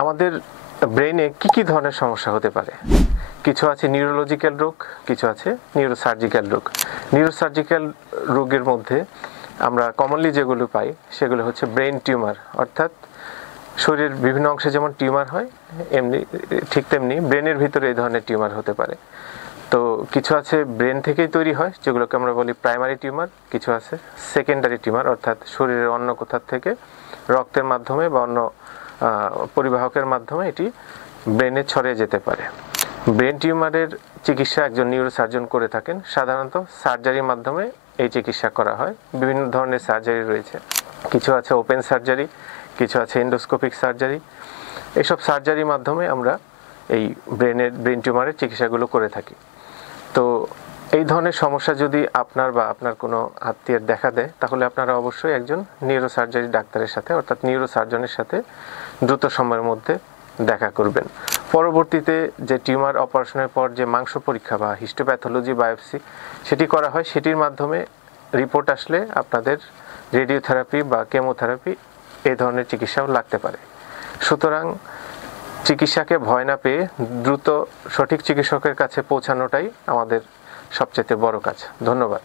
আমাদের ব্রেইনে কি ধরনের সমস্যা হতে পারে? কিছু আছে নিউরোলজিক্যাল রোগ, কিছু আছে নিউরোসার্জিক্যাল রোগ। নিউরোসার্জিক্যাল রোগের মধ্যে আমরা কমনলি যেগুলো পাই সেগুলো হচ্ছে ব্রেন টিউমার, অর্থাৎ শরীরের বিভিন্ন অংশে যেমন টিউমার হয় ঠিক তেমনি ব্রেনের ভিতরে এই ধরনের টিউমার হতে পারে। তো কিছু আছে ব্রেন থেকেই তৈরি হয়, যেগুলোকে আমরা বলি প্রাইমারি টিউমার। কিছু আছে সেকেন্ডারি টিউমার, অর্থাৎ শরীরের অন্য কোথাও থেকে রক্তের মাধ্যমে বা অন্য পরিবাহকের মাধ্যমে এটি ব্রেনে ছড়িয়ে যেতে পারে। ব্রেন টিউমারের চিকিৎসা একজন নিউরোসার্জন করে থাকেন। সাধারণত সার্জারির মাধ্যমে এই চিকিৎসা করা হয়। বিভিন্ন ধরনের সার্জারি রয়েছে, কিছু আছে ওপেন সার্জারি, কিছু আছে এন্ডোস্কোপিক সার্জারি। এইসব সার্জারির মাধ্যমে আমরা এই ব্রেন টিউমারের চিকিৎসাগুলো করে থাকি। তো এই ধরনের সমস্যা যদি আপনার বা আপনার কোনো আত্মীয়ের দেখা দেয়, তাহলে আপনারা অবশ্যই একজন নিউরোসার্জারি ডাক্তারের সাথে অর্থাৎ নিউরোসার্জনের সাথে দ্রুত সময়ের মধ্যে দেখা করবেন। পরবর্তীতে যে টিউমার অপারেশনের পর যে মাংস পরীক্ষা বা হিস্টোপ্যাথোলজি বায়োপসি সেটি করা হয়, সেটির মাধ্যমে রিপোর্ট আসলে আপনাদের রেডিওথেরাপি বা কেমোথেরাপি এই ধরনের চিকিৎসাও লাগতে পারে। সুতরাং চিকিৎসাকে ভয় না পেয়ে দ্রুত সঠিক চিকিৎসকের কাছে পৌঁছানোটাই আমাদের সবচেয়ে বড় কাজ। ধন্যবাদ।